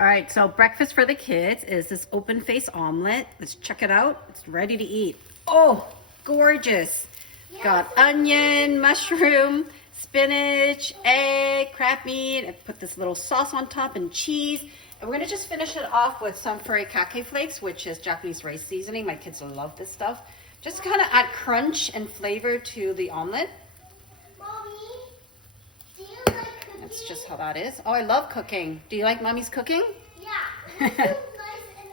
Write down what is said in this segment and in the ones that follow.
All right, so breakfast for the kids is this open face omelet. Let's check it out. It's ready to eat. Oh, gorgeous. Got onion, mushroom, spinach, egg, crab meat. I put this little sauce on top and cheese. And we're gonna just finish it off with some Furikake flakes, which is Japanese rice seasoning. My kids love this stuff. Just kind of add crunch and flavor to the omelet. Mommy, do you like cooking? That's just how that is. Oh, I love cooking. Do you like Mommy's cooking? Yeah, it's so nice and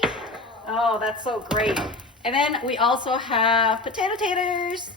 educational. Oh, that's so great. And then we also have potato taters.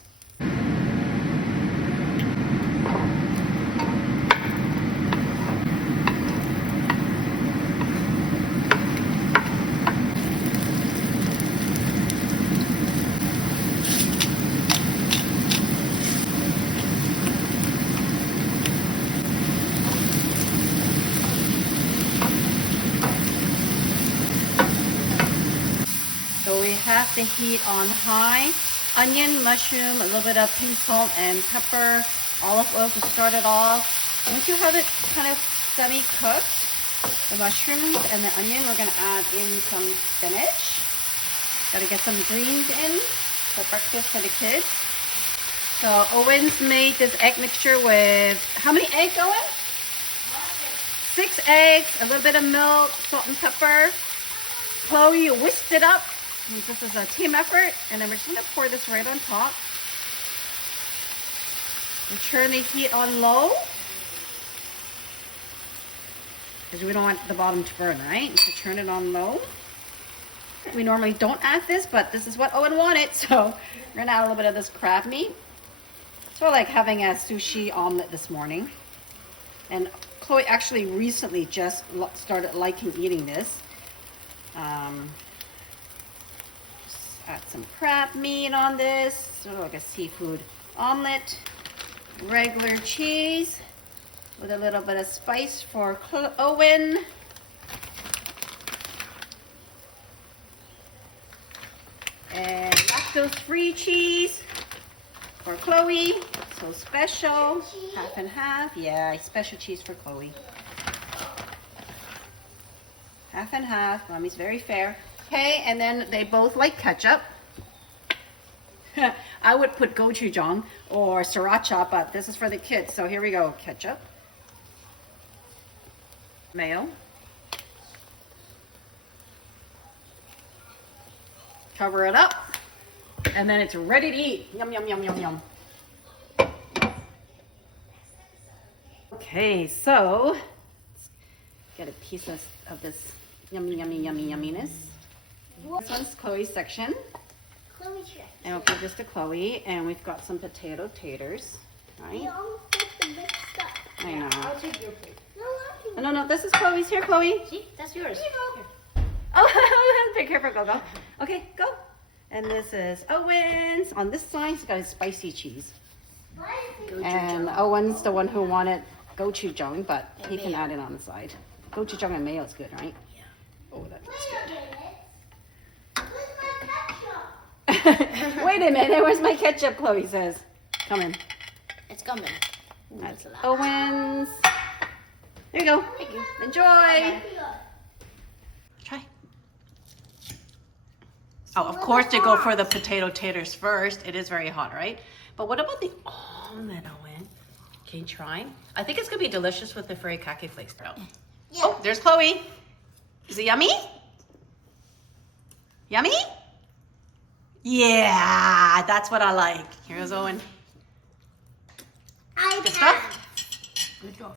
So we have the heat on high. Onion, mushroom, a little bit of pink salt and pepper, olive oil to start it off. Once you have it kind of semi-cooked, the mushrooms and the onion, we're gonna add in some spinach. Gotta get some greens in for breakfast for the kids. So Owen's made this egg mixture with, how many eggs, Owen? 6 eggs, a little bit of milk, salt and pepper. Chloe whisked it up. This is a team effort, and then we're just going to pour this right on top. And turn the heat on low, because we don't want the bottom to burn, right? So turn it on low. We normally don't add this, but this is what Owen wanted, so we're going to add a little bit of this crab meat. So like having a sushi omelet this morning. And Chloe actually recently just started liking eating this. Add some crab meat on this, sort of like a seafood omelet. Regular cheese with a little bit of spice for Owen. And lactose-free cheese for Chloe. So special, half and half. Yeah, special cheese for Chloe. Half and half. Mommy's very fair. Okay, and then they both like ketchup. I would put gochujang or sriracha, but this is for the kids. So here we go, ketchup. Mayo. Cover it up. And then it's ready to eat. Yum, yum, yum, yum, yum. Okay, so let's get a piece of this yummy, yummy, yummy, yumminess. This one's Chloe's section. Chloe's section. And I'll give this to Chloe. And we've got some potato taters, right? You almost put the mixed up. I know. I'll take your plate. No, No, this is Chloe's. Here, Chloe. See, that's yours. Here. Oh, take care for Go-Go. Okay, go. And this is Owen's. On this side, he's got his spicy cheese. And Owen's the one who wanted gochujang, but he can add it on the side. Gochujang and mayo is good, right? Yeah. Oh, that looks good. Where's my ketchup? Wait a minute, where's my ketchup? Chloe says. Come in. It's coming. That's Owen's. There you go. Thank you. Enjoy. Try. Oh, of course you go for the potato taters first. It is very hot, right? But what about the omelet, Owen? Can you try? I think it's gonna be delicious with the Furikake flakes, bro. Yeah. Oh, there's Chloe. Is it yummy? Yummy? Yeah, that's what I like. Here's Owen. Good stuff? Good go.